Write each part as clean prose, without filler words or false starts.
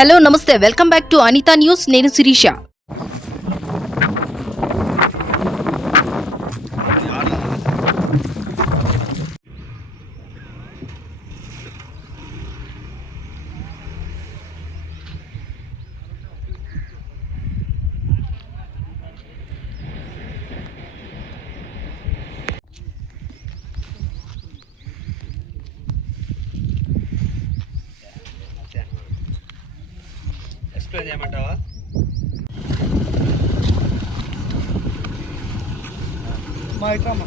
Hello నమస్తే, welcome back to Anitha news. నేను Shirisha. Explain చేయమంటావా? మా ఇట్రామా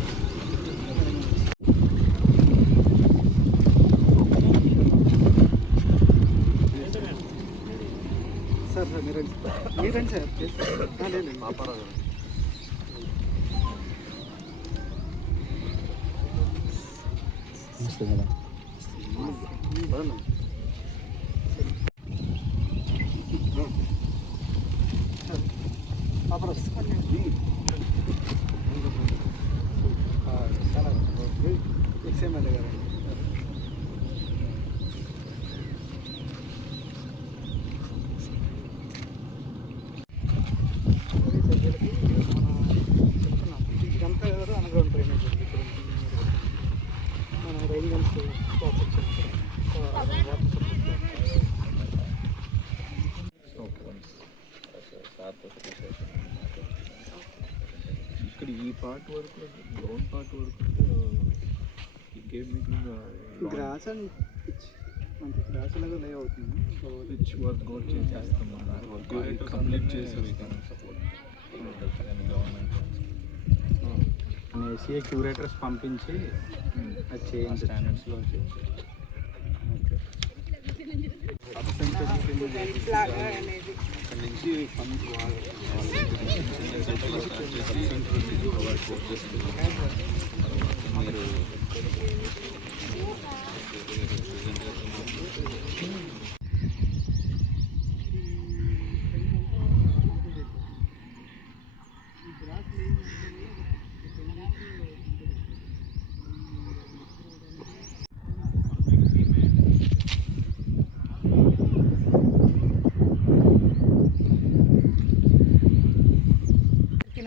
సార్ మీరండి సార్ లేదు పాపారావు ఎక్స్ఎంఎల్ఏ గారు ఇదంతా ఎవరు అండర్గ్రౌండ్ డ్రైనేజ్ మన రైన్గన్స్ ఇక్కడ ఈ పార్ట్ వరకు గ్రౌండ్ పార్ట్ వరకు గ్రాస్ అండ్ పిచ్ మనకి గ్రాస్ లాగా లే అవుతుంది. సో పిచ్ వర్క్ కూడా చేసేస్తాం కంప్లీట్ చేసేవి గవర్నమెంట్ ఏసీఏ క్యూరేటర్స్ పంపించి అది చేయండి స్టాండర్డ్స్లో అక్కడి నుంచి ఫండ్స్ మీరు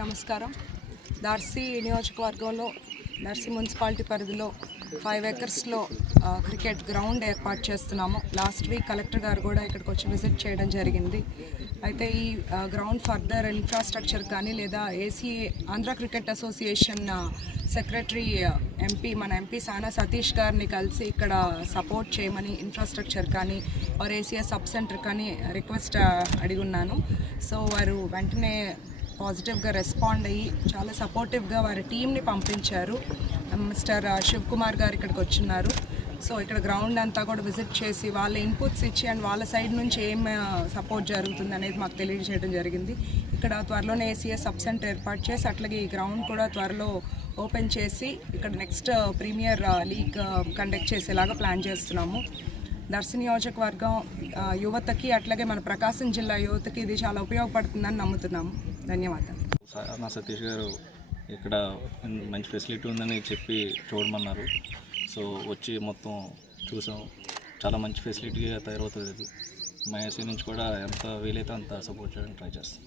నమస్కారం. దర్శి నియోజకవర్గంలో దర్శి మున్సిపాలిటీ పరిధిలో 5 ఎకర్స్లో క్రికెట్ గ్రౌండ్ ఏర్పాటు చేస్తున్నాము. లాస్ట్ వీక్ కలెక్టర్ గారు కూడా ఇక్కడికి వచ్చి విజిట్ చేయడం జరిగింది. అయితే ఈ గ్రౌండ్ ఫర్దర్ ఇన్ఫ్రాస్ట్రక్చర్ కానీ లేదా ఆంధ్ర క్రికెట్ అసోసియేషన్ సెక్రటరీ మన ఎంపీ సానా సతీష్ గారిని కలిసి ఇక్కడ సపోర్ట్ చేయమని ఇన్ఫ్రాస్ట్రక్చర్ కానీ ఏసీఎస్ సబ్ సెంటర్ కానీ రిక్వెస్ట్ అడిగి ఉన్నాను. సో వారు వెంటనే పాజిటివ్గా రెస్పాండ్ అయ్యి చాలా సపోర్టివ్గా వారి టీంని పంపించారు. మిస్టర్ శివ్ కుమార్ గారు ఇక్కడికి వచ్చిన్నారు. సో ఇక్కడ గ్రౌండ్ అంతా కూడా విజిట్ చేసి వాళ్ళ ఇన్పుట్స్ ఇచ్చి అండ్ వాళ్ళ సైడ్ నుంచి ఏం సపోర్ట్ జరుగుతుంది అనేది మాకు తెలియజేయడం జరిగింది. ఇక్కడ త్వరలోనే ఏసీఎస్ సబ్ సెంటర్ ఏర్పాటు చేసి అట్లాగే ఈ గ్రౌండ్ కూడా త్వరలో ఓపెన్ చేసి ఇక్కడ నెక్స్ట్ ప్రీమియర్ లీగ్ కండక్ట్ చేసేలాగా ప్లాన్ చేస్తున్నాము. దర్శి నియోజకవర్గం యువతకి అట్లాగే మన ప్రకాశం జిల్లా యువతకి ఇది చాలా ఉపయోగపడుతుందని నమ్ముతున్నాము. ధన్యవాదాలు. నా సతీష్ గారు ఇక్కడ మంచి ఫెసిలిటీ ఉందని చెప్పి చూడమన్నారు. సో వచ్చి మొత్తం చూసాం. చాలా మంచి ఫెసిలిటీగా తయారవుతుంది. మా ఏసీ నుంచి కూడా ఎంత వీలైతే అంత సపోర్ట్ చేయడానికి ట్రై చేస్తాం.